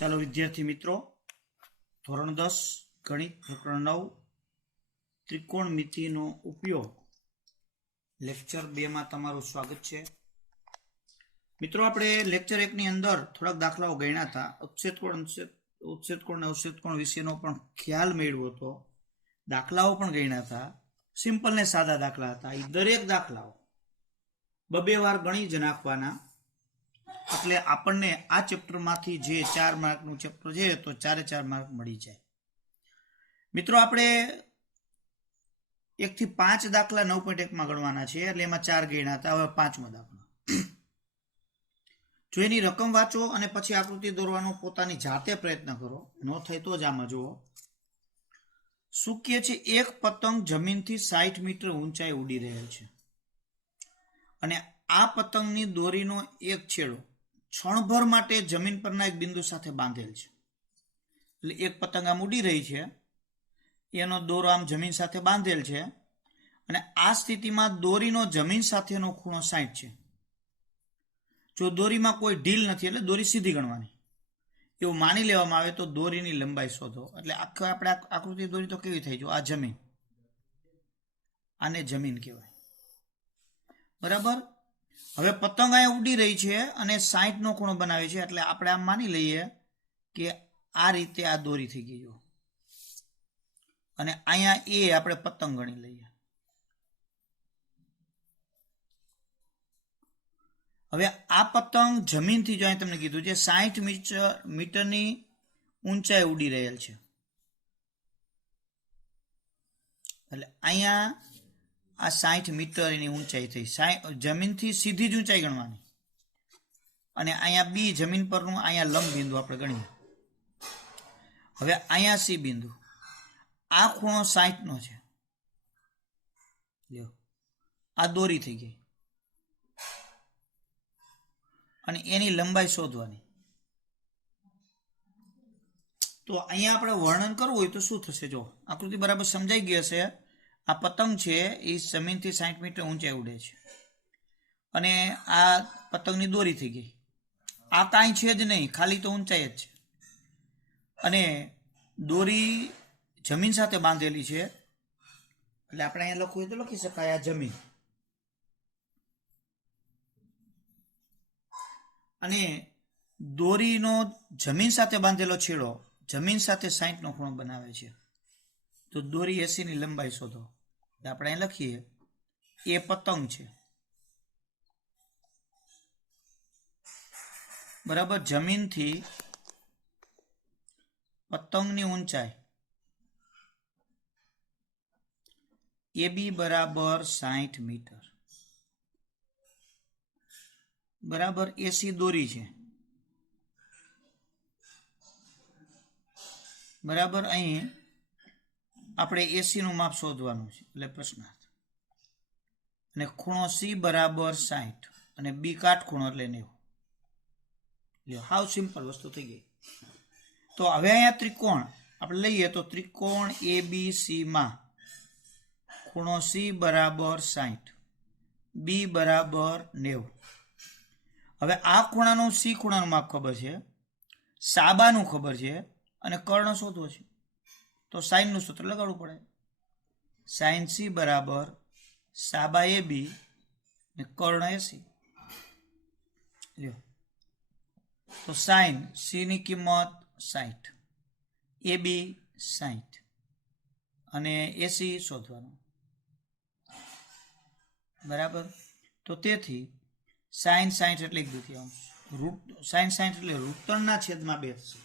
ચાલો વિદ્યાર્થી મિત્રો, ધોરણ 10 ગણિત પ્રકરણ 9 ત્રિકોણમિતિનો ઉપયોગ લેક્ચર 2 માં તમારું સ્વાગત છે. મિત્રો, આપણે લેક્ચર 1 ની અંદર થોડાક દાખલાઓ ગણ્યા હતા. ઉચ્છેદકોણ વિશેનો પણ ખ્યાલ મેળવ્યો હતો. દાખલાઓ પણ ગણ્યા હતા. સિમ્પલ ને સાદા દાખલા હતા. એ દરેક દાખલાઓ બે વાર ગણી જ નાખવાના, એટલે આપણને આ ચેપ્ટરમાંથી જે 4 માર્કનું ચેપ્ટર છે તો 4 માર્ક મળી જાય. મિત્રો, આપણે 1 થી 5 દાખલા 9.1 માં ગણવાના છે, એટલે એમાં 4 ગણ્યા હતા. હવે 5મો દાખલો. જો એની રકમ વાંચો અને પછી આકૃતિ દોરવાનો પોતાની જાતે પ્રયત્ન કરો. ન થાય તો જ આમાં જુઓ. શું કહે છે? એક પતંગ જમીનથી 60 મીટર ઊંચાઈ ઉડી રહેલ છે અને આ પતંગની દોરીનો એક છેડો ક્ષણભર માટે જમીન પરના એક બિંદુ સાથે બાંધેલ છે. એટલે એક પતંગ આમ ઉડી રહી છે, એનો દોરો આમ જમીન સાથે બાંધેલ છે અને આ સ્થિતિમાં દોરીનો જમીન સાથેનો ખૂણો 60 છે. જો દોરીમાં કોઈ ઢીલ નથી, એટલે દોરી સીધી ગણવાની, એવું માની લેવામાં આવે તો દોરીની લંબાઈ શોધો. એટલે આપણે આકૃતિ દોરી તો કેવી થઈ? જો આ જમીન, આને જમીન કહેવાય, બરાબર. હવે પતંગ અહીંયા ઉડી રહી છે અને 60 નો ખૂણો બનાવે છે, એટલે આપણે આમ માની લઈએ કે આ રીતે આ દોરી થઈ ગઈ. જો અને અહીંયા એ આપણે પતંગ ગણી લઈએ. હવે આ પતંગ જમીનથી, જો અહીં તમને કીધું છે 60 મીટરની ઊંચાઈ ઉડી રહેલ છે, એટલે અહીંયા આ 60 મીટર એની ઊંચાઈ થઈ. જમીનથી સીધી જ ઊંચાઈ ગણવાની. અને અહીંયા બી જમીન પરનું અહીંયા લંબ બિંદુ આપણે ગણીએ. હવે અહીંયા સી બિંદુ, આ ખૂણો 60 નો છે. લ્યો, આ દોરી થઈ ગઈ અને એની લંબાઈ શોધવાની. તો અહીંયા આપણે વર્ણન કરવું હોય તો શું થશે? જો આકૃતિ બરાબર સમજાઈ ગઈ હશે. આ પતંગ છે એ જમીનથી 60 મીટર ઊંચાઈ ઉડે છે અને આ પતંગની દોરી થઈ ગઈ. આ કાંઈ છે જ નહીં, ખાલી તો ઊંચાઈ જ છે અને દોરી જમીન સાથે બાંધેલી છે. એટલે આપણે અહીંયા લખવું હોય તો લખી શકાય આ જમીન, અને દોરીનો જમીન સાથે બાંધેલો છેડો જમીન સાથે 60 નો ખૂણો બનાવે છે. તો દોરી 80 ની લંબાઈ શોધો. આપણે અહીં લખીએ એ પતંગ છે, બરાબર. જમીનથી પતંગની ઊંચાઈ એ બી બરાબર 60 મીટર, બરાબર. એસી દોરી છે, બરાબર. અહીં આપણે એસી નું માપ શોધવાનું છે, એટલે પ્રશ્નાર્થ. અને ખૂણો સી બરાબર 60 અને બી કાટખૂણો એટલે 90. હાવ સિમ્પલ વસ્તુ થઈ ગઈ. તો હવે અહીંયા ત્રિકોણ આપણે લઈએ તો ત્રિકોણ એબીસી માં ખૂણો સી બરાબર 60, બી બરાબર 90. હવે આ ખૂણાનું સી ખૂણાનું માપ ખબર છે, સાબાનું ખબર છે અને કર્ણ શોધવો છે. તો સાઇન નું સૂત્ર લગાડવું પડે. સાઇન સી બરાબર સાબા એ બી ને કર્ણ એસી. તો સાઇન સી ની કિંમત 60, એ બી 60 અને એસી શોધવાનું, બરાબર. તો તેથી સાઇન 60 એટલે 1/2, સાઇન 60 એટલે √3/2 થશે.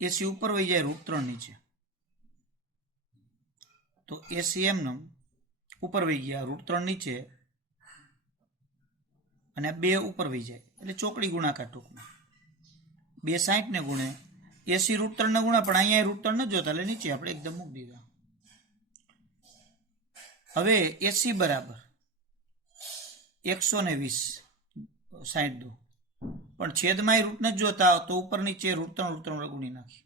એસી ઉપર વહી જાય, √3 નીચે. તો એસી એમ ઉપર વહી ગયા, √3 નીચે અને 2 ઉપર વહી જાય, એટલે ચોકડી ગુણાકાર ટૂંકમાં. 2 60 ને ગુણે, એસી √3 ને ગુણા, પણ અહીંયા √3 ન જોતા એટલે નીચે આપણે એકદમ મૂકી દીધા. હવે એસી બરાબર 120, 60 પણ છેદમાં રૂટ નથી જોતા તો ઉપર નીચે √3 ગુણી નાખી.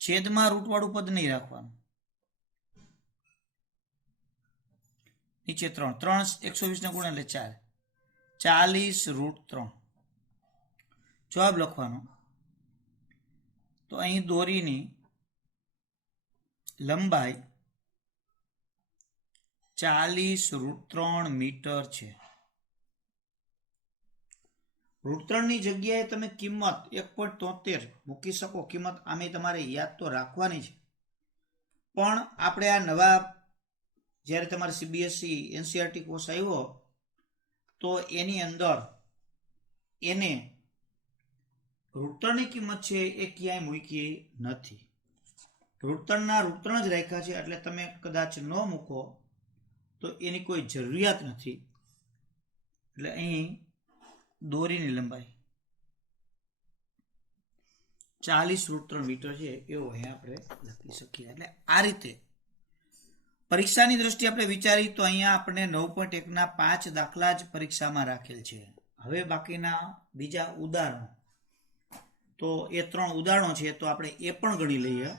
છેદમાં રૂટ વાળું પદ નહીં રાખવાનું. નીચે 3 3 120 ને ગુણ્યા એટલે 4 40√3 જવાબ લખવાનો તો અહીં દોરીની લંબાઈ 40√3 મીટર છે. √3 ની જગ્યાએ તમે કિંમત 1.73 મૂકી શકો. કિંમત આમે તમારે યાદ તો રાખવાની છે, પણ આપણે આ નવા જ્યારે તમારે સીબીએસઈ એનસીઆરટી કોર્સ આવ્યો તો એની અંદર એને √3 ની કિંમત છે એ ક્યાંય મૂકી નથી. √3 જ રાખ્યા છે, એટલે તમે કદાચ ન મૂકો તો એની કોઈ જરૂરિયાત નથી. એટલે અહીં દોરીની લંબાઈ 40√3 મીટર છે એવો અહીંયા આપણે લખી શકીએ. એટલે આ રીતે પરીક્ષાની દ્રષ્ટિએ આપણે વિચારીએ તો અહીંયા આપણે 9.1ના 5 દાખલા જ પરીક્ષામાં રાખેલ છે. હવે બાકીના બીજા ઉદાહરણો, તો એ 3 ઉદાહરણો છે તો આપણે એ પણ ગણી લઈએ.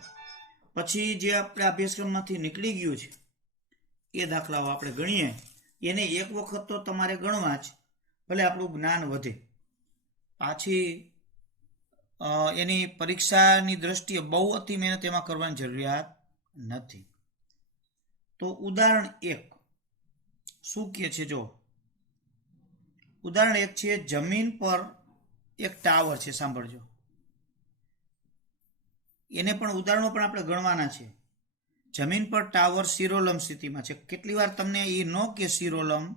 પછી જે આપણે અભ્યાસક્રમમાંથી નીકળી ગયું છે એ દાખલાઓ આપણે ગણીએ. એને એક વખત તો તમારે ગણવા જ, ભલે આપણું જ્ઞાન વધે. પાછી એની પરીક્ષાની દ્રષ્ટિએ બહુ અતિ મહેનત એમાં કરવાની જરૂરિયાત નથી. તો ઉદાહરણ 1 શું કહે છે? જો ઉદાહરણ 1 છે, જમીન પર એક ટાવર છે. સાંભળજો, એને પણ ઉદાહરણો પણ આપણે ગણવાના છે. જમીન પર ટાવર શિરોલંબ સ્થિતિમાં છે. કેટલી વાર તમને એ ન કે શિરોલંબ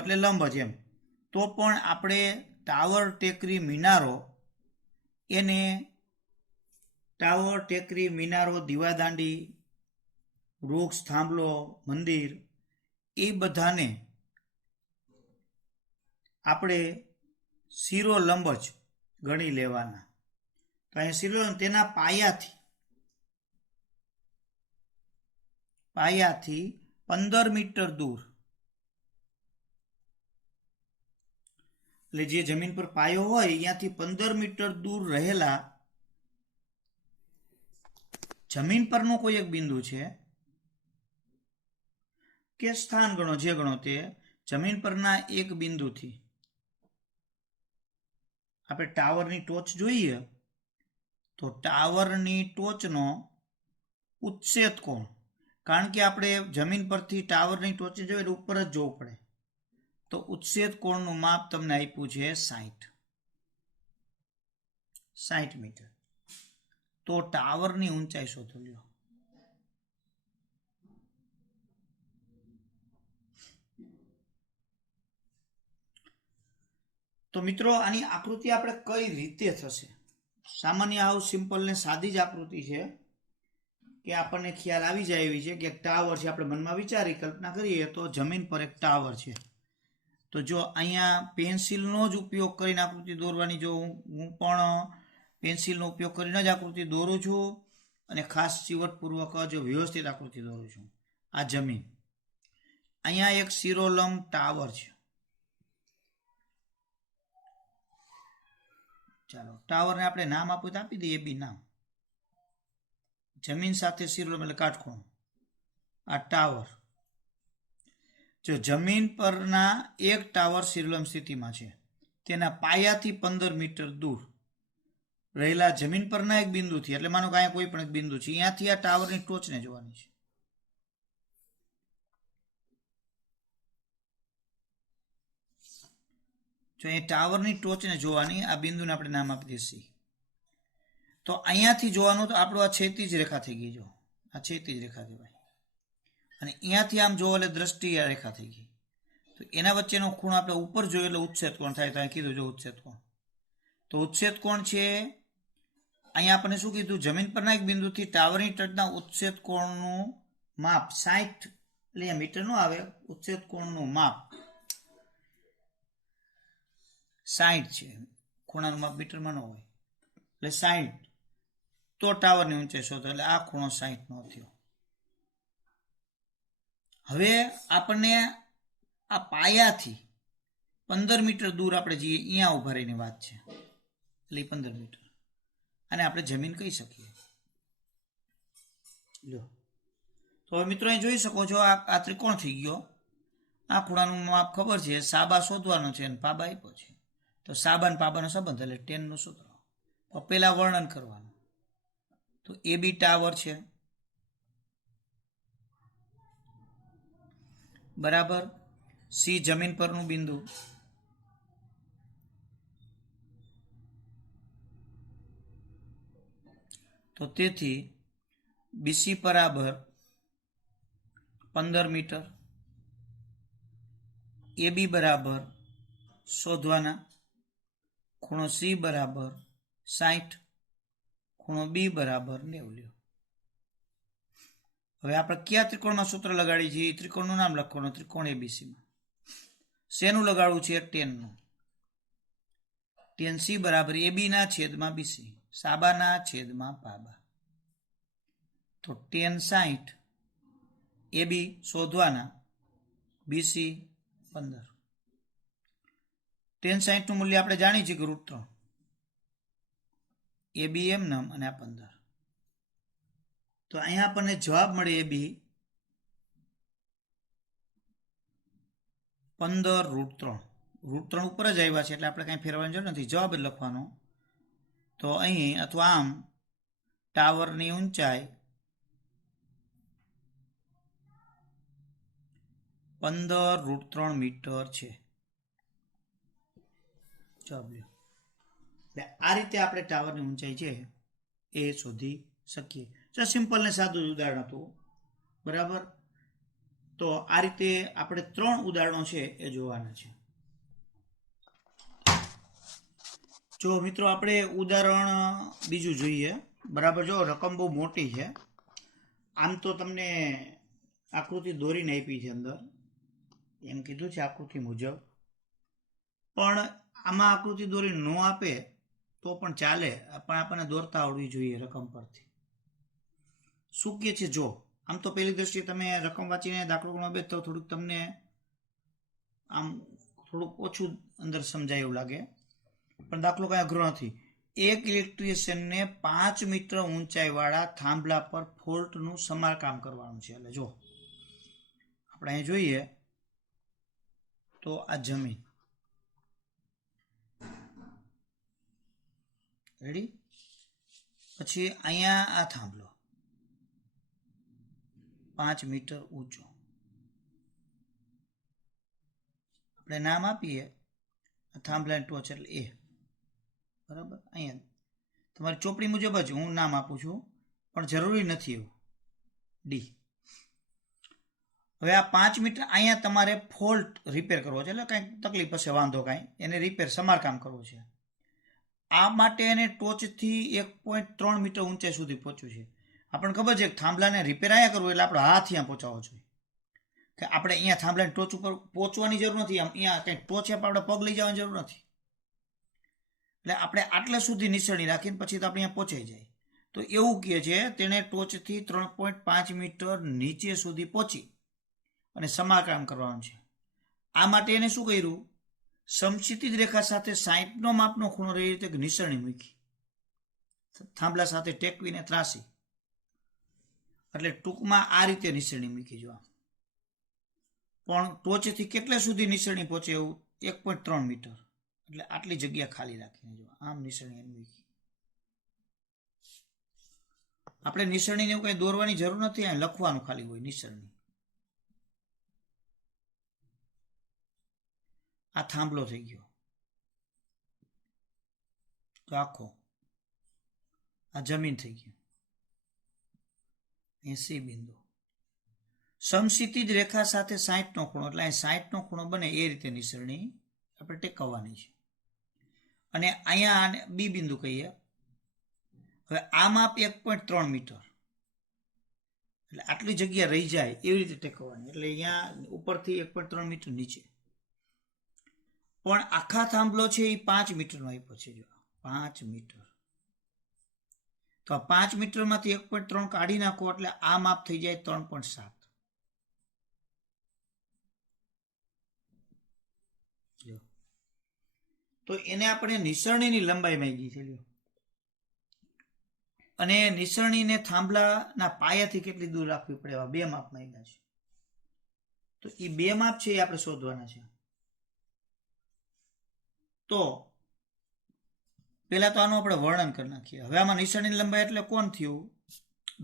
એટલે લંબ જ એમ, તો પણ આપણે ટાવર, ટેકરી, મિનારો, એને ટાવર, ટેકરી, મિનારો, દીવાદાંડી, વૃક્ષ, થાંભલો, મંદિર, એ બધાને આપણે શિરોલંબ જ ગણી લેવાના. તો અહીંયા શિરોલંબ તેના પાયાથી 15 મીટર દૂર, એટલે જે જમીન પર પાયો હોય અહીંયાથી 15 મીટર દૂર રહેલા જમીન પરનો કોઈ એક બિંદુ છે કે સ્થાન ગણો, જે ગણો તે, જમીન પરના એક બિંદુથી આપણે ટાવરની ટોચ જોઈએ તો ટાવરની ટોચનો ઉચ્છેદ કોણ, કારણ કે આપણે જમીન પરથી ટાવરની ટોચે જોઈએ એટલે ઉપર જ જોવું પડે, તો ઉચ્છેદ કોણનું માપ તમને આપ્યું છે 60 મીટર. તો ટાવરની ઊંચાઈ શોધો લ્યો. તો મિત્રો આની આકૃતિ આપણે કઈ રીતે થશે? સામાન્ય આવું સિમ્પલ ને સાદી જ આકૃતિ છે કે આપણને ખ્યાલ આવી જાય એવી છે કે એક ટાવર છે. આપણે મનમાં વિચારી કલ્પના કરીએ તો જમીન પર એક ટાવર છે. તો જો અહીંયા પેન્સિલનો જ ઉપયોગ કરીને આકૃતિ દોરવાની, જો હું પણ પેન્સિલનો ઉપયોગ કરીને જ આકૃતિ દોરું છું અને ખાસ ચીવટપૂર્વક જ વ્યવસ્થિત આકૃતિ દોરું છું. આ જમીન, અહીંયા એક શિરોલંબ ટાવર છે. ચાલો ટાવરને આપણે નામ આપ્યું તો આપી દઈએ બી નામ. જમીન સાથે શિરોલંબ એટલે કાટખૂણો. આ ટાવર, જો જમીન પરના એક ટાવર શિરોલંબ સ્થિતિમાં છે, તેના પાયાથી 15 મીટર દૂર રહેલા જમીન પરના એક બિંદુથી, એટલે માનો કે અહીંયા કોઈ પણ એક બિંદુ છે, અહીંયાથી આ ટાવરની ટોચને જોવાની છે. જો એ ટાવરની ટોચને જોવાની, આ બિંદુને આપણે નામ આપી દઈએ સી. તો અહીંયાથી જોવાનું તો આપણું આ છેતીજ રેખા થઈ ગઈ. જો આ છેતીજ રેખા કહેવાય. અને અહીંયાથી આમ જોવો એટલે દ્રષ્ટિ રેખા થઈ ગઈ. તો એના વચ્ચેનો ખૂણો આપણે ઉપર જોઈએ એટલે ઉચ્છેદ કોણ થાય. તો અહીં કીધું જો ઉચ્છેદ કોણ. તો ઉચ્છેદ કોણ છે અહીંયા આપણને શું કીધું? જમીન પરના એક બિંદુથી ટાવરની ટચના ઉચ્છેદ કોણનું માપ 60, એટલે મીટર નું આવે. ઉચ્છેદ કોણનું માપ 60 છે. ખૂણાનું માપ મીટરમાં ન હોય એટલે 60. તો ટાવરની ઊંચાઈ શોધો એટલે આ ખૂણો 60 નો થયો. હવે આપણને આ પાયાથી 15 મીટર દૂર આપણે જઈએ, અહીંયા ઉભા રહીને વાત છે, એટલે 15 મીટર, અને આપણે જમીન કહી શકીએ. લો તો હવે મિત્રો અહીં જોઈ શકો છો આ ત્રિકોણ થઈ ગયો. આ ખૂણાનું માપ ખબર છે, સાબા શોધવાનો છે અને પાબા આપ્યો છે. તો સાબા ને પાબાનો સંબંધ એટલે ટેનનું સૂત્ર. તો પહેલા વર્ણન કરવાનું. તો એ બી ટાવર છે બરાબર, સી જમીન પરનું બિંદુ, તો તેથી બીસી બરાબર 15 મીટર, એ બી બરાબર શોધવાના, ખૂણો સી બરાબર 60, ખૂણો બી બરાબર 90 લ્યો. હવે આપણે કયા ત્રિકોણમાં સૂત્ર લગાડીએ છીએ? ત્રિકોણનું નામ લખવાનું, ત્રિકોણ એબીસીમાં. શેનું લગાડવું છે? ટેનનું. ટેન સી બરાબર એ બી ના છેદમાં બીસી, સાબાના છેદમાં પાબા. તો ટેન 60, એ બી શોધવાના, બીસી 15. ટેન 60 નું મૂલ્ય આપણે જાણીએ છીએ કે √3. એ બી એમ નામ અને આ 15. તો અહીંયા આપણને જવાબ મળે એ બી 15 √3 ઉપર જ આવ્યા છે એટલે આપણે કાંઈ ફેરવવાની જરૂર નથી, જવાબ જ લખવાનો. તો અહીં અથવા આમ ટાવરની ઊંચાઈ 15 √3 મીટર છે. જવાબ લ્યો. એટલે આ રીતે આપણે ટાવરની ઊંચાઈ છે એ શોધી શકીએ. તો સિમ્પલ ને સાદું ઉદાહરણ હતું બરાબર. તો આ રીતે આપણે 3 ઉદાહરણો છે એ જોવાના છે. જો મિત્રો આપણે ઉદાહરણ બીજું જોઈએ બરાબર. જો રકમ બહુ મોટી છે. આમ તો તમને આકૃતિ દોરીને આપી છે, અંદર એમ કીધું છે આકૃતિ મુજબ, પણ આમાં આકૃતિ દોરી ન આપે તો પણ ચાલે, પણ આપણને દોરતા આવડવી જોઈએ રકમ પરથી. શું કહે છે? જો આમ તો પહેલી દ્રષ્ટિએ તમે રકમ વાંચીને દાખલો ગણવા બે તો થોડુંક તમને આમ થોડુંક ઓછું અંદર સમજાય એવું લાગે, પણ દાખલો કઈ અઘરો નથી. એક ઇલેક્ટ્રિશિયનને 5 મીટર ઊંચાઈવાળા થાંભલા પર ફોલ્ટનું સમારકામ કરવાનું છે. એટલે જો આપણે અહીં જોઈએ તો આ જમીન રેડી, પછી અહીંયા આ થાંભલો 5 મીટર ઊંચો, આપણે નામ આપીએ થાંભલાની ટોચ એટલે એ બરાબર. અહીંયા તમારી ચોપડી મુજબ જ હું નામ આપું છું, પણ જરૂરી નથી એવું, ડી. હવે આ 5 મીટર અહીંયા તમારે ફોલ્ટ રિપેર કરવો છે, એટલે કાંઈક તકલીફ હશે, વાંધો કાંઈ, એને રિપેર સમારકામ કરવું છે. આ માટે એને ટોચથી 1.3 મીટર ઊંચાઈ સુધી પહોંચ્યું છે. આપણને ખબર છે કે થાંભલાને રિપેર અહીંયા કરવું એટલે આપણો હાથ અહીંયા પહોંચાડવો જોઈએ, કે આપણે અહીંયા થાંભલાની ટોચ ઉપર પહોંચવાની જરૂર નથી, આમ અહીંયા કંઈક ટોચે આપણે પગ લઈ જવાની જરૂર નથી. એટલે આપણે આટલા સુધી નિસરણી રાખીને પછી તો આપણે અહીંયા પહોંચાઈ જાય. તો એવું કહે છે તેણે ટોચથી 3.5 મીટર નીચે સુધી પહોંચી અને સમારકામ કરવાનું છે. આ માટે એને શું કર્યું? સમક્ષિતિજ રેખા સાથે 60 માપનો ખૂણો રહી રીતે નિસરણી મૂકી, થાંભલા સાથે ટેકવીને ત્રાસી, એટલે ટૂંકમાં આ રીતે નિસરણી મૂકી. જો પણ ટોચથી કેટલે સુધી નિસરણી પહોંચે? એવું 1.3 મીટર, એટલે આટલી જગ્યા ખાલી રાખીને જો આમ નિસરણી મૂકી. આપણે નિસરણીને એવું કઈ દોરવાની જરૂર નથી, લખવાનું ખાલી હોય નિસરણી. આ થાંભલો થઈ ગયો તો આખો, આ જમીન થઈ ગયું, એ સી બિંદુ. સમક્ષિતિજ રેખા સાથે 60 ખૂણો, એટલે 60 ખૂણો બને એ રીતે નિસરણી આપણે ટેકવવાની છે. અને અહીંયા બી બિંદુ કહીએ. હવે આ માપ 1.3 મીટર, એટલે આટલી જગ્યા રહી જાય એવી રીતે ટેકવવાની, એટલે અહીંયા ઉપરથી 1.3 મીટર નીચે. પણ આખા થાંભલો છે એ 5 મીટરનો આપ્યો છે. જો 5 મીટર, તો આ 5 મીટરમાંથી 1.3 કાઢી નાખો એટલે આ માપ થઈ જાય 3.7. તો એને આપણે નિસરણીની લંબાઈ માંગી છે. અને નિસરણીને થાંભલાના પાયાથી કેટલી દૂર રાખવી પડે એવા બે માપ માંગ્યા છે. તો એ બે માપ છે એ આપણે શોધવાના છે. તો પહેલા તો આનું આપણે વર્ણન કરી નાખીએ. હવે આમાં નિસરણીની લંબાઈ એટલે કોણ થયું?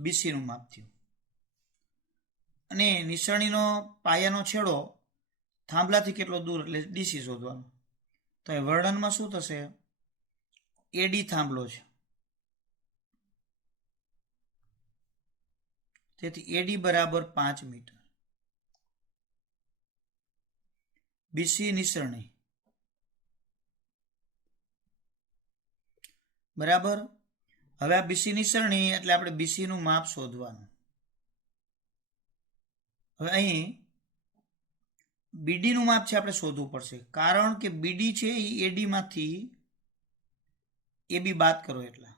બીસીનું માપ થયું. અને નિસરણીનો પાયાનો છેડો થાંભલાથી કેટલો દૂર એટલે ડીસી શોધવાનો. તો એ વર્ણનમાં શું થશે? એડી થાંભલો છે, તેથી એડી બરાબર 5 મીટર. બીસી નિસરણી બરાબર. હવે આ બીસી નિસરણી એટલે આપણે બીસીનું માપ શોધવાનું. હવે અહીં બીડીનું માપ છે આપણે શોધવું પડશે, કારણ કે બીડી છે એ એડીમાંથી એબી બાદ કરો એટલા.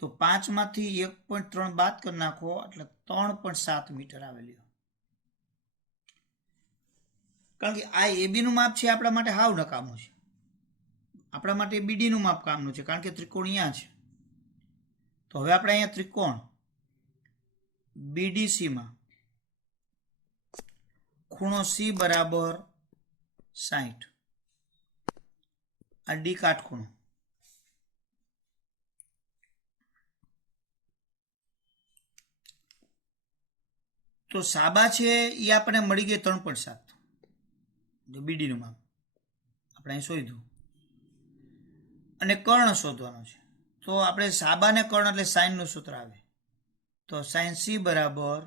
તો 5 માંથી 1.3 બાદ કરી નાખો એટલે 3.7 મીટર આવેલી. કારણ કે આ એબીનું માપ છે આપણા માટે હાવ નકામું છે. આપણા માટે બીડીનું માપ કામનું છે, કારણ કે ત્રિકોણ અહીંયા છે. તો હવે આપણે અહીંયા ત્રિકોણ બીડીસીમાં ખૂણો સી બરાબર 60, આ ડી કાટખૂણો. તો સાબા છે એ આપણે મળી ગઈ 3.7, જો બીડીનું માપ આપણે અહીં શોધ્યું. અને કર્ણ શોધવાનો છે. તો આપણે સાબાને કર્ણ એટલે સાઇનનું સૂત્ર આવે. તો સાઇન સી બરાબર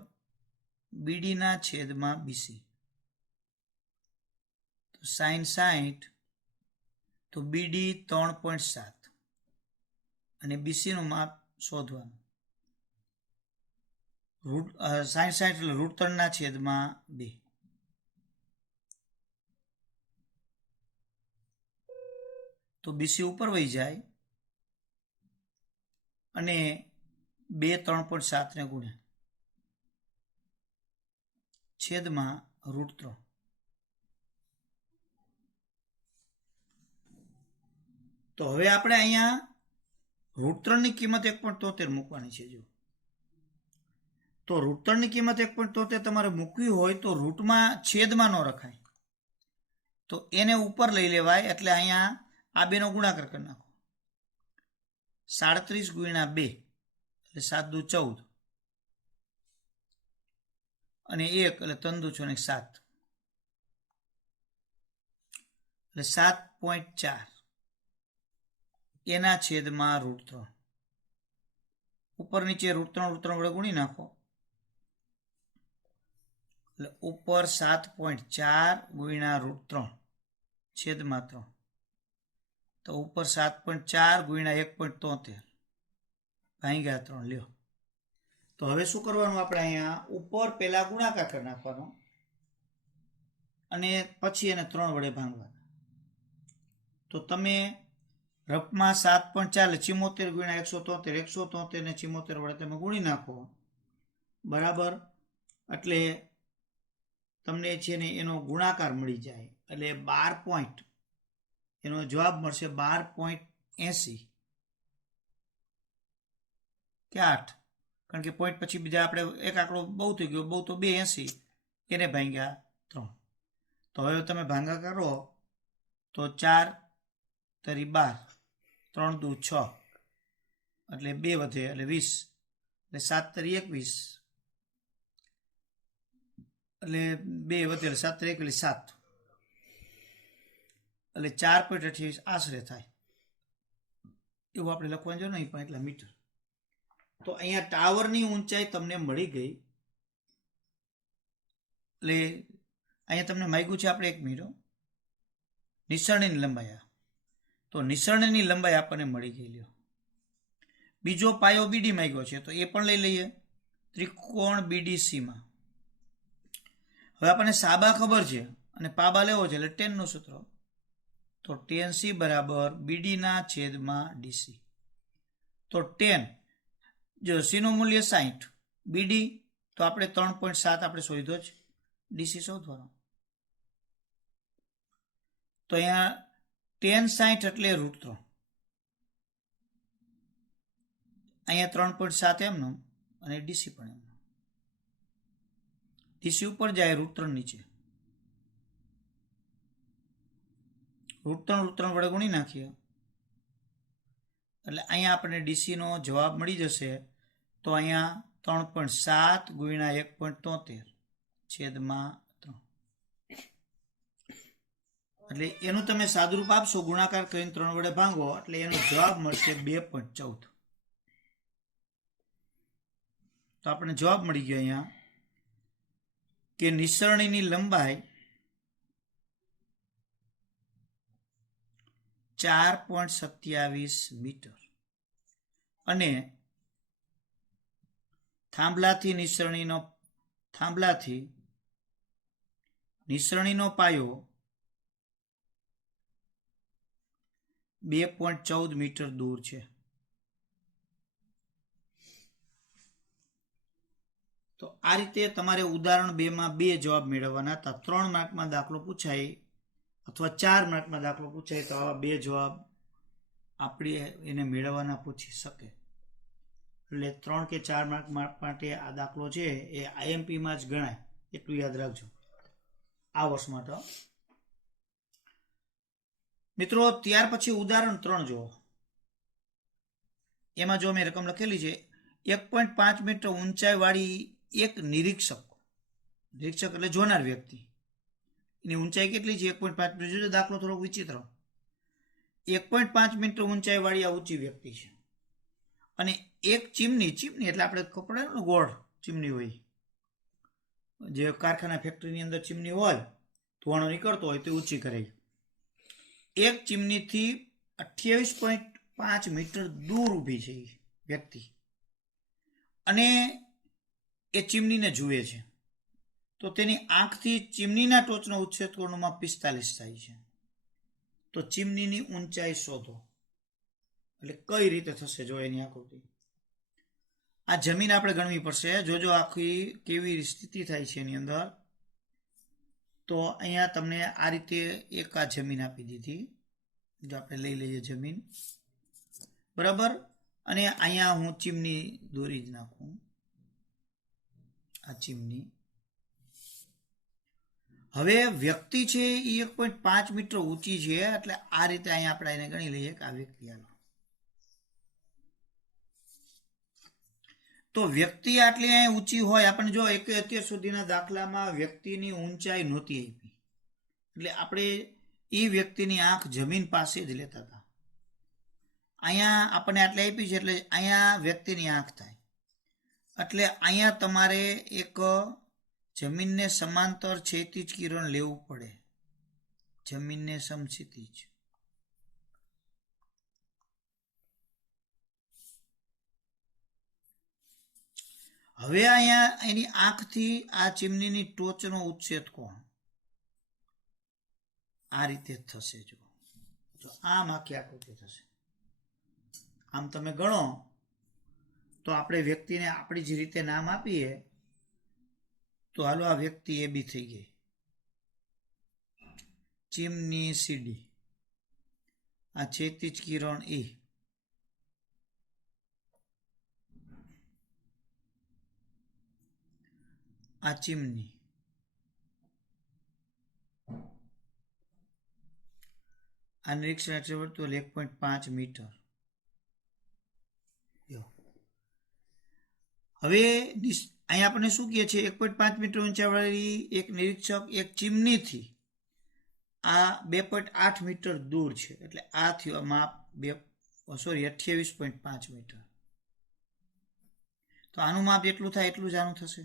બીડીના છેદમાં બીસી. તો સાઇન 60, તો બીડી 3.7 અને બીસીનું માપ શોધવાનું. સાઇન 60 એટલે √3 છેદમાં 2. તો બીસી ઉપર વહી જાય અને 2 3.7 ને ગુણ્યા છેદમાં √3. તો હવે આપણે અહીંયા √3 ની કિંમત 1.73 મૂકવાની છે. જો તો √3 ની કિંમત 1.73 તમારે મૂકવી હોય તો રૂટમાં છેદમાં ન રખાય, તો એને ઉપર લઈ લેવાય. એટલે અહીંયા આ બેનો ગુણાકાર કરી નાખો. 37 ગુણ્યા 2 એટલે 7 દુ 14 અને 1 એટલે 3 દુ 6 7 એટલે 7.4 એના છેદમાં √3. ઉપર નીચે √3 વડે ગુણી નાખો એટલે ઉપર 7.4 ગુણ્યા √3 છેદમાં 3. તો ઉપર 7.4 ગુણ્યા 1.73 ભાગ્યા 3 લ્યો. તો હવે શું કરવાનું? આપણે અહીંયા ઉપર પહેલા ગુણાકાર કરી નાખવાનો અને પછી એને 3 વડે ભાંગવાના. તો તમે રફમાં 7.4 74 ગુણ્યા 173, 173 ને 74 વડે તમે ગુણી નાખો બરાબર. એટલે તમને છે ને એનો ગુણાકાર મળી જાય એટલે 12. એનો જવાબ મળશે 12.80 કે 8. કારણ કે પોઈન્ટ પછી બીજા આપણે એક આંકડો બહુ થઈ ગયો, બહુ તો 280, એને ભાગ્યા 3. તો હવે તમે ભાંગા કરો તો 4 તરી 12, 3 દુ 6 એટલે 2 વધે એટલે 20, એટલે 7 તરી 21 એટલે 2 વધે એટલે 7 તરી 1 7 એટલે 4.28 આશરે થાય એવું આપણે લખવાનું જો નહીં પણ એટલા મીટર. તો અહીંયા ટાવરની ઊંચાઈ તમને મળી ગઈ. એટલે અહીંયા તમને માગ્યું છે આપણે 1 મીટર નિસરણીની લંબાઈ. તો નિસરણીની લંબાઈ આપણને મળી ગઈ. લ્યો બીજો પાયો બીડી માગ્યો છે તો એ પણ લઈ લઈએ. ત્રિકોણ બીડીસીમાં હવે આપણને સાબા ખબર છે અને પાબા લેવો છે એટલે 10 નું સૂત્ર. તો 10C બરાબર બીડીના છેદમાં ડીસી. તો 10 જો સીનું મૂલ્ય 60, બીડી તો આપણે 3.7 આપણે શોધ્યો જ, ડીસી શોધવાનો. તો અહીંયા 10 60 એટલે √3 અહીંયા 3.7 એમનું અને ડીસી પણ એમનું. ડીસી ઉપર જાય, √3 નીચે. √3 વડે ગુણી નાખીએ એટલે અહીંયા આપણને ડીસીનો જવાબ મળી જશે. તો અહીંયા 3.7 ગુણ્યા 1.73 છેદમાં 3. એટલે એનું તમે સાદુરૂપ આપશો, ગુણાકાર કરીને 3 વડે ભાંગો એટલે એનો જવાબ મળશે 2.14. તો આપણને જવાબ મળી ગયો અહીંયા કે નિસરણીની લંબાઈ 4.27 મીટર અને થાંભલાથી નિસરણીનો પાયો 2.14 મીટર દૂર છે. તો આ રીતે તમારે ઉદાહરણ 2 માં 2 જવાબ મેળવવાના હતા. 3 માર્કમાં દાખલો પૂછાય અથવા 4 માર્કમાં દાખલો પૂછાય તો આવા 2 જવાબ આપણે એને મેળવવાના પૂછી શકે. એટલે 3 કે 4 માર્ક માટે આ દાખલો છે એ આઈએમપીમાં જ ગણાય, એટલું યાદ રાખજો આ વર્ષ માટે. મિત્રો ત્યાર પછી ઉદાહરણ 3 જુઓ. એમાં જો મેં રકમ લખેલી છે 1.5 મીટર ઊંચાઈ વાળી એક નિરીક્ષક એટલે જોનાર વ્યક્તિ, એની ઊંચાઈ કેટલી છે 1.5 મીટર. જોજો દાખલો થોડો વિચિત્ર. 1.5 મીટર ઊંચાઈ વાળી આ ઊંચી વ્યક્તિ છે અને એક ચીમની એટલે આપણે કપડા ગોળ ચીમની હોય, જે કારખાના ફેક્ટરીની અંદર ચીમની હોય, ધુવાણો નીકળતો હોય તો ઊંચી કરે. એક ચીમનીથી 28.5 મીટર દૂર ઊભી છે વ્યક્તિ અને એ ચીમનીને જુએ છે. તો તેની આંખથી ચીમનીના ટોચનો ઉચ્છેદ કોણમાં 45 થાય છે. તો ચીમનીની ઊંચાઈ શોધો. એટલે કઈ રીતે થશે જો એની આકૃતિ. આ જમીન આપણે ગણવી પડશે. જોજો આખી કેવી સ્થિતિ થાય છે એની અંદર. તો અહીંયા તમને આ રીતે એક આ જમીન આપી દીધી. જો આપણે લઈ લઈએ જમીન, બરાબર. અને અહીંયા હું ચીમની દોરી જ નાખું, આ ચીમની. હવે વ્યક્તિ છે એ 1.5 મીટર ઊંચી છે એટલે આ રીતે અહીંયા આપણે એને ગણી લઈએ કે આ વ્યક્તિ. હાલો, તો વ્યક્તિ આટલી અહીંયા ઊંચી હોય, આપણને જો અત્યાર સુધીના દાખલામાં વ્યક્તિની ઊંચાઈ નહોતી આપી એટલે આપણે એ વ્યક્તિની આંખ જમીન પાસે જ લેતા હતા. અહીંયા આપણને આટલી આપી છે એટલે અહીંયા વ્યક્તિની આંખ થાય. એટલે અહીંયા તમારે એક જમીનને સમાંતર ક્ષિતિજ કિરણ લેવું પડે, જમીનને સમક્ષિતિજ. હવે અહીંયા એની આંખથી આ ચીમનીની ટોચનો ઉચ્છેદ કોણ આ રીતે થશે. જો આમ આખી આકૃતિ થશે. આમ તમે ગણો તો આપણે વ્યક્તિને આપણી જ રીતે નામ આપીએ તો હાલો આ વ્યક્તિ એ બી થઈ ગઈ. ચીમની સીડી, આ ક્ષિતિજ કિરણ એ, આ ચીમની, આ નિરીક્ષણ એટલે વર્તુળ 1.5 મીટર. હવે અહીંયા આપણે શું કહે છે 1.5 મીટર ઊંચાઈવાળી એક નિરીક્ષક એક ચીમનીથી આ 2.8 મીટર દૂર છે એટલે આ થયો માપ 28.5 મીટર. તો આનું માપ એટલું થાય એટલું જ આનું થશે.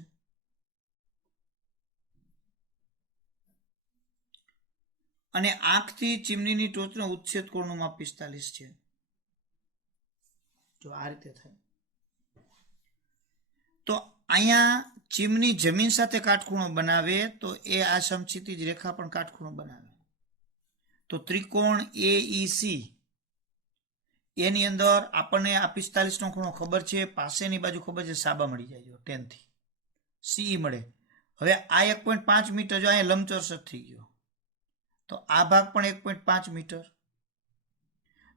અને આંખથી ચીમનીની ટોચનો ઉચ્છેદ કોણનું માપ 45 છે. જો આ રીતે થાય તો અહીંયા ચીમની જમીન સાથે કાટખૂણો બનાવે તો એ આ સમક્ષિતિજ રેખા પણ કાટખૂણો બનાવે. તો ત્રિકોણ AEC એની અંદર આપણને આ 45 નો ખૂણો ખબર છે, પાસેની બાજુ ખબર છે, સાબા મળી જાય 10 થી CE મળે. હવે આ 1.5 મીટર જો અહીંયા લંબચોરસ થઈ ગયો તો આ ભાગ પણ 1.5 મીટર.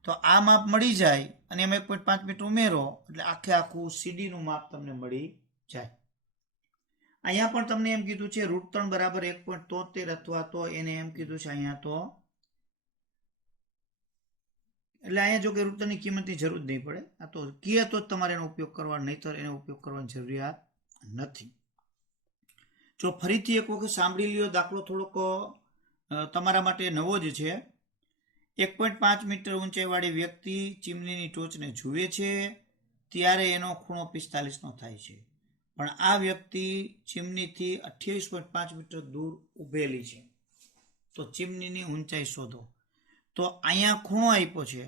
તો આ માપ મળી જાય અને એમાં 1.5 મીટર ઉમેરો એટલે આખે આખું સીડીનું માપ તમને મળી જાય. અહીંયા પણ તમને એમ કીધું છે √3 બરાબર 1.73 અથવા તો એને એમ કીધું છે અહીંયા તો એટલે અહીંયા જો કે √3 ની કિંમતની જરૂર નહીં પડે. આ તો કહે તો તમારે એનો ઉપયોગ કરવા, નહીતર એનો ઉપયોગ કરવાની જરૂરિયાત નથી. જો ફરીથી એક વખત સાંભળી લ્યો, દાખલો થોડોક તમારા માટે નવો જ છે. 1.5 મીટર ઊંચાઈવાળી વ્યક્તિ ચીમનીની ટોચને જુએ છે ત્યારે એનો ખૂણો 45 થાય છે, પણ આ વ્યક્તિ ચીમનીથી 28.5 મીટર દૂર ઊભેલી છે. તો ચીમનીની ઊંચાઈ શોધો. તો અહીંયા ખૂણો આપ્યો છે,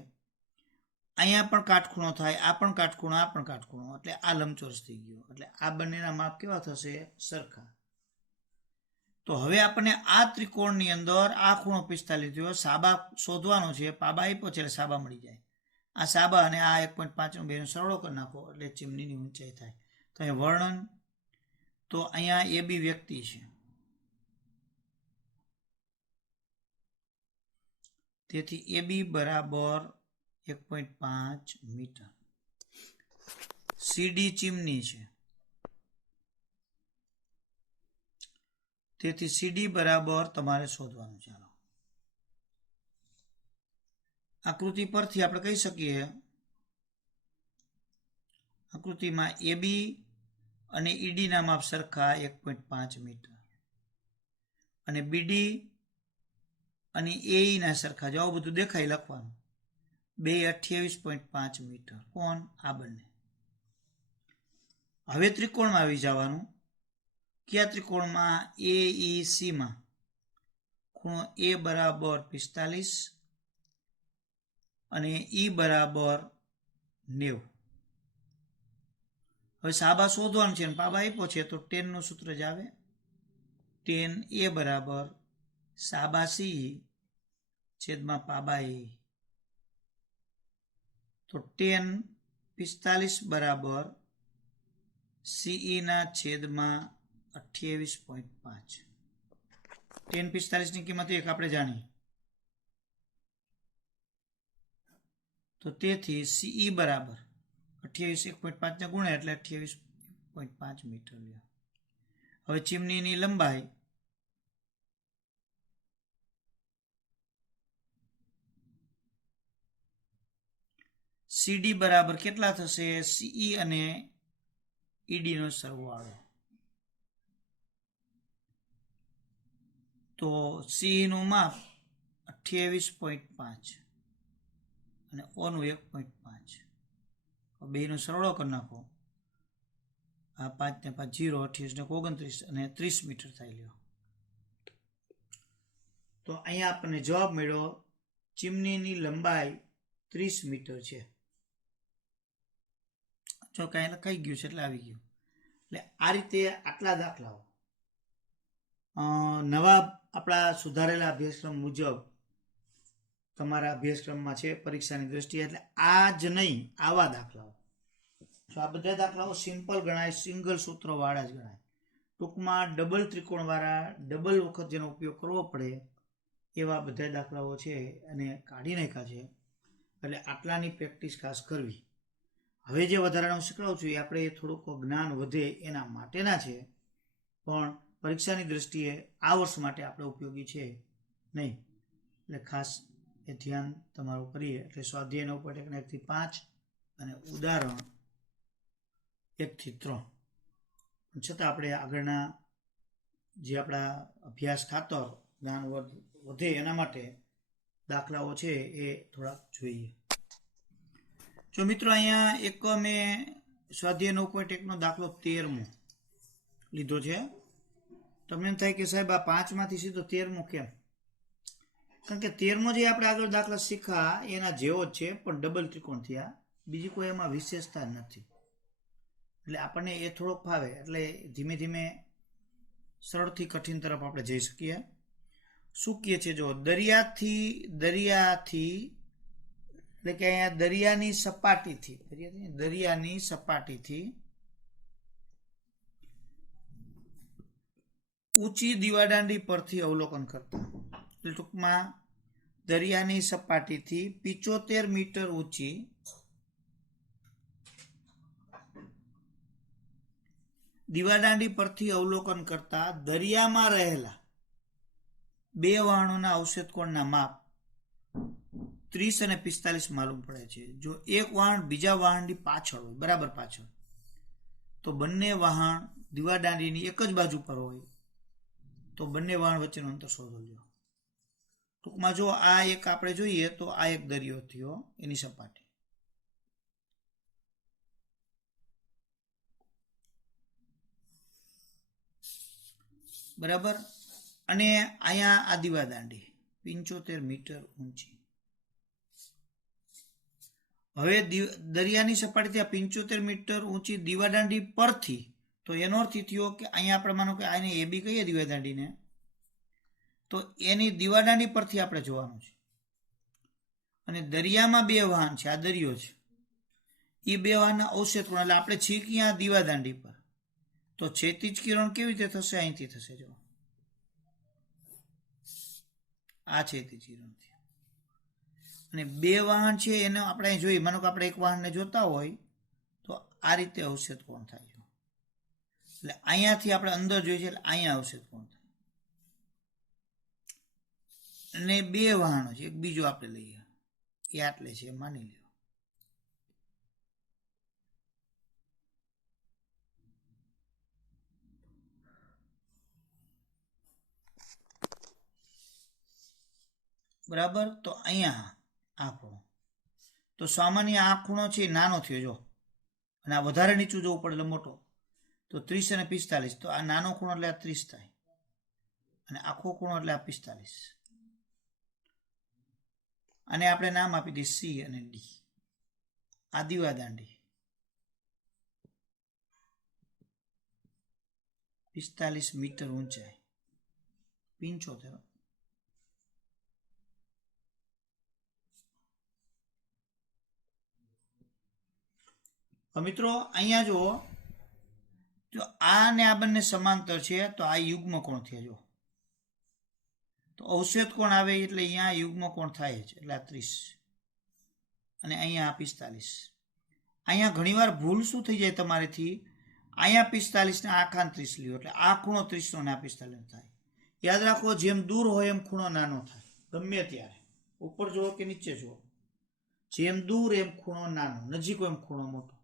અહીંયા પણ કાટખૂણો થાય, આ પણ કાટખૂણો, આ પણ કાટખૂણો, એટલે આ લંબચોરસ થઈ ગયો. એટલે આ બંનેના માપ કેવા થશે? સરખા. તો હવે આપણને આ ત્રિકોણની અંદર આ ખૂણો 45 થયો, સાબા શોધવાનો છે. પાબા આપ્યો છે એટલે સાબા મળી જાય. આ સાબા અને આ 1.5 નો બેનો સરવાળો કરી નાખો એટલે ચીમનીની ઊંચાઈ થાય. તો અહીં વર્ણન, તો અહીંયા AB વ્યક્તિ છે, તેથી AB બરાબર 1.5 મીટર. CD ચીમની છે, તેથી CD બરાબર તમારે શોધવાનું. ચાલો આકૃતિ પરથી આપણે કહી શકીએ, આકૃતિમાં AB અને ED ના માપ સરખા 1.5 મીટર અને BD અને AE ના સરખા, જો બધું દેખાય લખવાનું, 28.5 મીટર. કોણ? આ બંને. હવે ત્રિકોણમાં આવી જવાનું. કયા ત્રિકોણમાં? AEC માં ખૂણો A બરાબર 45 અને E બરાબર 90. હવે સાબા શોધવાનું છે, પાબા આપ્યો છે તો tan નું સૂત્ર જ આવે. tan A બરાબર સાબા C છેદમાં પાબા A. તો tan 45 બરાબર CE ના છેદમાં 28.5. tan 45 ની કિંમત એક આપણે જાણીએ. તો તેથી CE બરાબર 28 1.5 ને ગુણ્યા એટલે 28.5 મીટર લ્યો. હવે ચીમનીની લંબાઈ CD બરાબર કેટલા થશે? CE અને ED નો સરવાળો. તો CE નું માપ 28.5 અને O નું 1.5. બે નો સરવાળો કરી નાખો. આ 5 ને 5 0, 28 ને 29 અને 30 મીટર થાય લ્યો. તો અહીંયા આપણને જવાબ મળ્યો, ચીમનીની લંબાઈ 30 મીટર છે. જો કાંઈ લખાઈ ગયું છે એટલે આવી ગયું. એટલે આ રીતે આટલા દાખલાઓ નવા આપણા સુધારેલા અભ્યાસક્રમ મુજબ તમારા અભ્યાસક્રમમાં છે પરીક્ષાની દ્રષ્ટિએ. એટલે આ જ નહીં, આવા દાખલાઓ. તો આ બધા દાખલાઓ સિમ્પલ ગણાય, સિંગલ સૂત્રવાળા જ ગણાય. ટૂંકમાં ડબલ ત્રિકોણવાળા, ડબલ વખત જેનો ઉપયોગ કરવો પડે એવા બધા દાખલાઓ છે અને કાઢી નાખ્યા છે. એટલે આટલાની પ્રેક્ટિસ ખાસ કરવી. હવે જે વધારાનું શીખવાડું છું એ આપણે થોડુંક જ્ઞાન વધે એના માટેના છે, પણ પરીક્ષાની દ્રષ્ટિએ આ વર્ષ માટે આપણે ઉપયોગી છે નહીં. એટલે ખાસ એ ધ્યાન તમારું કરીએ. એટલે સ્વાધ્યાય 9.1 થી 5 અને ઉદાહરણ 1 થી 3. છતાં આપણે આગળના જે આપણા અભ્યાસ ખાતર જ્ઞાન વધે એના માટે દાખલાઓ છે એ થોડાક જોઈએ. જો મિત્રો અહીંયા એક મેં સ્વાધ્યાય 9.1 નો દાખલો 13મો લીધો છે. તમને એમ થાય કે સાહેબ આ 5 માંથી સીધો 13મો કેમ? કારણ કે 13મો જે આપણે આગળ દાખલા શીખા એના જેવો જ છે, પણ ડબલ ત્રિકોણ થયા, બીજી કોઈ એમાં વિશેષતા નથી. એટલે આપણને એ થોડોક ફાવે, એટલે ધીમે ધીમે સરળથી કઠિન તરફ આપણે જઈ શકીએ. શું કહે છે? જો દરિયાથી એટલે કે અહીંયા દરિયાની સપાટીથી ઊંચી દીવાદાંડી પરથી અવલોકન કરતા, એટલે ટૂંકમાં દરિયાની સપાટીથી 75 મીટર ઊંચી દીવાદાંડી પરથી અવલોકન કરતા દરિયામાં રહેલા બે વહાણોના અવક્ષેપ કોણના માપ 30 અને 45 માલુમ પડે છે. જો એક વહાણ બીજા વહાણની પાછળ હોય, બરાબર પાછળ, તો બંને વહાણ દીવાદાંડીની એક જ બાજુ પર હોય તો બંને વહાણ વચ્ચેનું અંતર શોધો લ્યો. ટૂંકમાં જો આ એક આપણે જોઈએ તો આ એક દરિયો થયો, એની સપાટી, બરાબર, અને અહીંયા આ દીવાદાંડી 75 મીટર ઊંચી. હવે દરિયાની સપાટીથી આ 75 મીટર ઊંચી દીવાદાંડી પરથી, તો એનો અર્થ થયો કે અહીંયા આપણે માનો કે આને એ બી કહીએ દીવાદાંડીને, તો એની દીવાદાંડી પરથી આપણે જોવાનું છે. અને દરિયામાં બે વહાણ છે, આ દરિયો છે, એ બે વહાણના અવક્ષેપ કોણ, એટલે આપણે છીએ ક્યાં દીવાદાંડી પર, તો ક્ષિતિજ કિરણ કેવી રીતે થશે, અહીંથી થશે. જો આ ક્ષિતિજ કિરણ, અને બે વાહન છે એને આપણે અહીં જોઈએ, માનો કે આપણે એક વાહનને જોતા હોય તો આ રીતે અવક્ષેપ કોણ થાય છે. એટલે અહીંયાથી આપણે અંદર જોઈએ છે, એટલે અહીંયા અવક્ષેપ કોણ થાય. અને બે વાહનો છે, એક બીજું આપણે લઈએ, એ આટલે છે માની લો. બરાબર, તો અહીંયા આ ખૂણો, તો સામાન્ય આ ખૂણો છે નાનો થયો જો, અને આ વધારે નીચું જવું પડે એટલે મોટો, તો 30 અને 45, તો આ નાનો ખૂણો એટલે આ 30 થાય, અને આખો ખૂણો એટલે આ 45. અને આપણે નામ આપી દઈએ સી અને ડી. આ દીવાદાંડી 45 મીટર ઊંચાઈ, 75. મિત્રો અહીંયા જુઓ, જો આ ને આ બંને સમાંતર છે તો આ યુગ્મ કોણ થયા. જો તો અવક્ષેપ કોણ આવે એટલે અહીંયા યુગ્મ કોણ થાય છે, એટલે આ 30 અને અહીંયા 45. અહીંયા ઘણીવાર ભૂલ શું થઈ જાય તમારેથી, અહીંયા 45 ને આખા 30 લ્યો, એટલે આ ખૂણો 30 ને આ 45 થાય. યાદ રાખો, જેમ દૂર હોય એમ ખૂણો નાનો થાય, ગમે ત્યારે, ઉપર જુઓ કે નીચે જુઓ, જેમ દૂર એમ ખૂણો નાનો, નજીક એમ ખૂણો મોટો.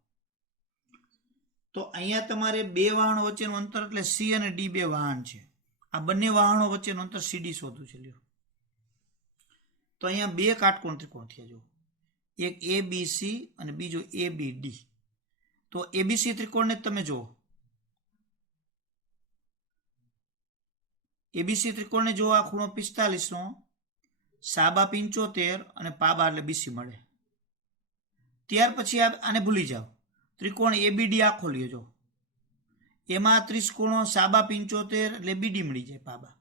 તો અહીંયા તમારે બે વહાણો વચ્ચેનું અંતર એટલે સી અને ડી બે વહાણ છે, આ બંને વહાણો વચ્ચેનું અંતર સીડી શોધવું છે. લ્યો, તો અહીંયા બે કાટકોણ ત્રિકોણ થયા. જો એક એબીસી અને બીજો એબીડી. તો એબીસી ત્રિકોણને તમે જુઓ, એબીસી ત્રિકોણને જો આ ખૂણો 45 નો, સાબા 75 અને પાબા એટલે બીસી મળે. ત્યાર પછી આને ભૂલી જાઓ, ત્રિકોણ એબીડી આખો લ્યો, જો એમાં 30 ખૂણો, સાબા 75 એટલે બીડી મળી જાય પાબા,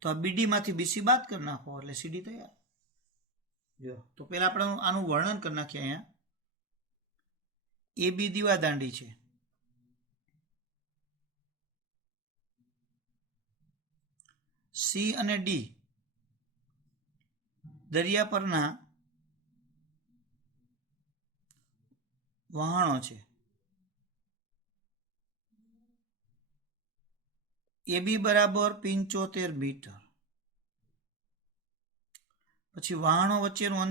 તો આ બીડી માંથી બીસી બાદ કરી નાખો એટલે સીડી તૈયાર. જો તો પેલા આપણે આનું વર્ણન કરી નાખીએ. અહીંયા એબી દીવાદાંડી છે, સી અને ડી દરિયા પરના વહાણો છે. એબી બરાબર 75 મીટર. પછી વહાણો વચ્ચેનું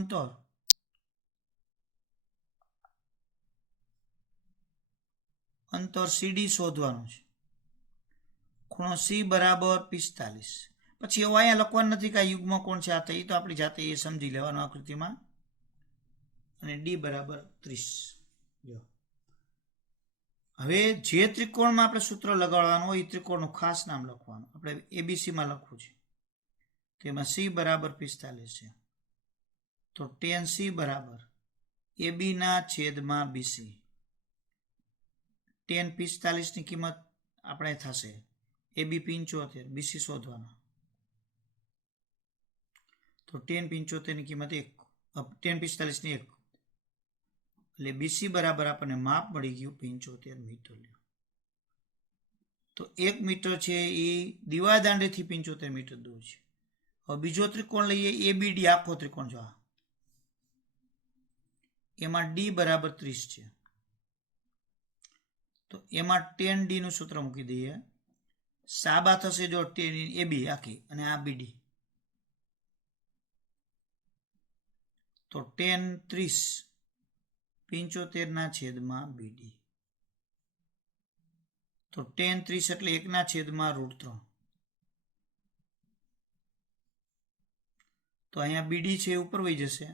અંતર સીડી શોધવાનું છે. ખૂણો સી બરાબર 45. પછી એવું અહીંયા લખવાનું નથી કે આ યુગ્મ કોણ છે, આ તો એ તો આપણી જાતે એ સમજી લેવાનું આકૃતિમાં. અને ડી બરાબર 30. જો હવે જે ત્રિકોણમાં આપણે સૂત્ર લગાડવાનું હોય એ ત્રિકોણનું ખાસ નામ લખવાનું. આપણે એબીસીમાં લખવું છે, તેમાં સી બરાબર 45 છે, તો tan સી બરાબર એબી ના છેદમાં બીસી. tan 45 ની કિંમત આપણે થશે એબી 75, બીસી શોધવાના, તો tan 75 ની કિંમત 1, tan 45 ની 1, એટલે બીસી બરાબર આપણને માપ મળી ગયું 75 મીટર. તો 1 મીટર છે એ દીવાદાંડીથી 75 મીટર દૂર છે. હવે બીજો ત્રિકોણ લઈએ, ABD આખો ત્રિકોણ. જો એમાં D બરાબર 30 છે, તો એમાં tan D નું સૂત્ર મૂકી દઈએ. સાબા થશે જો tan AB આખી અને આ BD, તો tan 30 75/BD, તો tan 30 એટલે 1/√3. તો અહીંયા BD છે એ ઉપર વહી જશે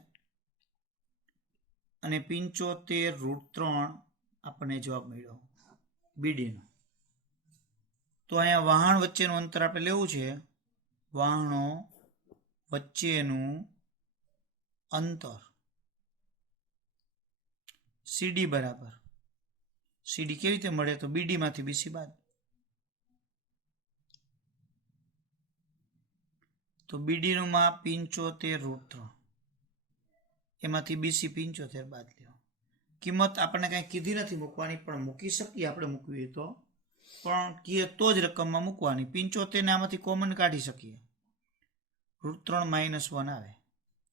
અને 75√3 આપણને જવાબ મળ્યો BD નો. તો અહીંયા વહાણ વચ્ચેનું અંતર આપણે લેવું છે. વહાણો વચ્ચેનું અંતર CD બરાબર, CD કેવી રીતે મળે? તો BD માંથી BC બાદ. તો BD નું માપ 75√3, એમાંથી BC 75 બાદ લ્યો. કિંમત આપણને કંઈ કીધી નથી મૂકવાની, પણ મૂકી શકીએ આપણે મૂકવી તો, પણ કીએ તો જ રકમમાં મૂકવાની. 75 ને આમાંથી કોમન કાઢી શકીએ, √3 - 1 આવે.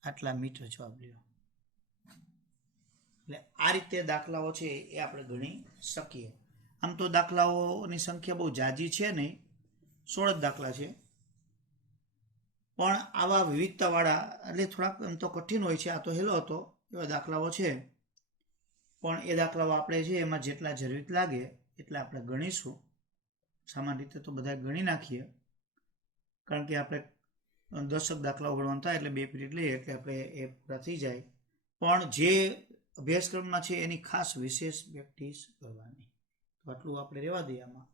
આટલા મીટર જવાબ લ્યો. એટલે આ રીતે દાખલાઓ છે એ આપણે ગણી શકીએ. આમ તો દાખલાઓની સંખ્યા બહુ જાજી છે નહીં, 16 જ દાખલા છે, પણ આવા વિવિધતાવાળા એટલે થોડાક એમ તો કઠિન હોય છે. આ તો હેલો હતો એવા દાખલાઓ છે, પણ એ દાખલાઓ આપણે છે એમાં જેટલા જરૂરિયાત લાગે એટલા આપણે ગણીશું. સામાન્ય રીતે તો બધા ગણી નાખીએ, કારણ કે આપણે 10 દાખલાઓ ગણવાના થાય એટલે 2 પીરિયડ લઈએ એટલે આપણે એ પૂરા થઈ જાય. પણ જે અભ્યાસક્રમમાં છે એની ખાસ વિશેષ પ્રેક્ટિસ કરવાની. તો આટલું આપણે રહેવા દઈએ આમાં.